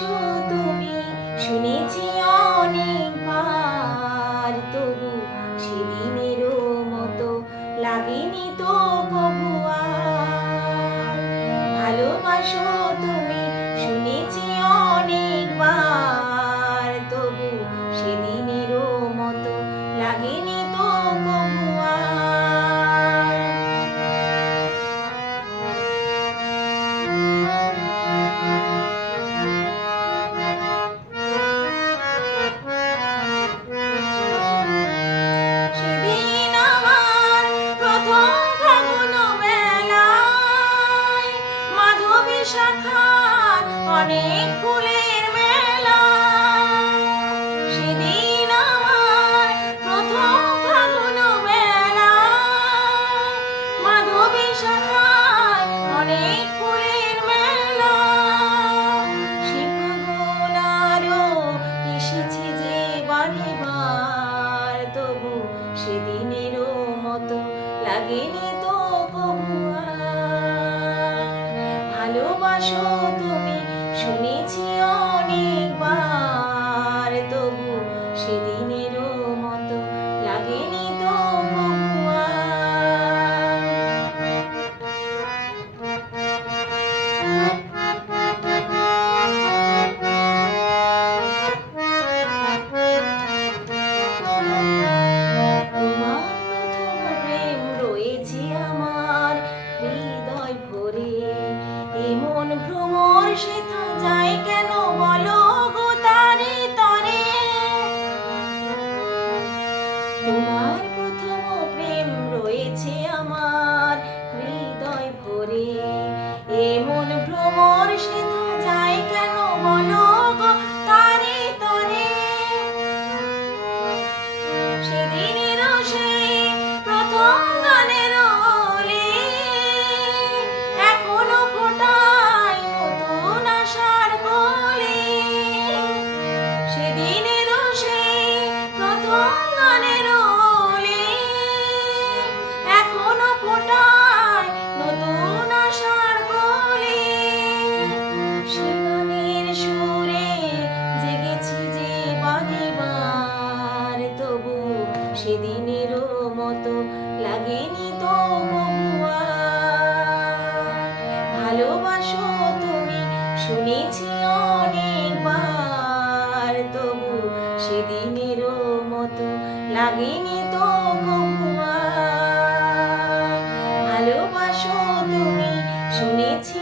ভালোবাসো তুমি, শুনেছি অনেকবার, তবু সেদিনেরও মতো লাগেনি তো কভু আর। ভালোবাসো তুমি, শুনেছি অনেকবার, তবু সেদিনেরও মতো লাগেনি তো কভু আর। সেদিন আমার প্রথম ফাগুন বেলায়, মাধবী শাখার অনেক ফুলের মেলা। সেদিন আমার প্রথম ফাগুন বেলায়, মাধবী শাখার অনেক ফুলের মেলা। সে ফাগুন আরো এসেছে যে বারে বার, তবু সেদিনেরও মতো লাগেনি তো কভু আর। ভালোবাসো তুমি, শুনেছি অনেকবার, তবু সেদিনেরও মতো লাগেনি তো কভু আর। তোমার প্রথম প্রেম রয়েছে আমার হৃদয় ভরে, এমন ভ্রমর সেথা যায় কেন বলো গো তারে তরে। তোমার প্রথম প্রেম রয়েছে আমার হৃদয় ভরে, এমন ভ্রমর সেথা যায় কেন বলো গো তারে তরে। সেদিনেরও সেই প্রথম গানের ওলি এখনো ফোটায় নতুন আশার কলি। সেদিনেরও সেই প্রথম গানের ওলি এখনো ফোটায় নতুন আশার কলি। সে গানের সুরে জেগেছি যে বারে বার, তবু সেদিনেরও মতো লাগেনি তো কভু আর। ভালোবাসো তুমি, শুনেছি অনেকবার, তবু সেদিনেরও মতো লাগেনি তো কভু আর। ভালোবাসো তুমি, শুনেছি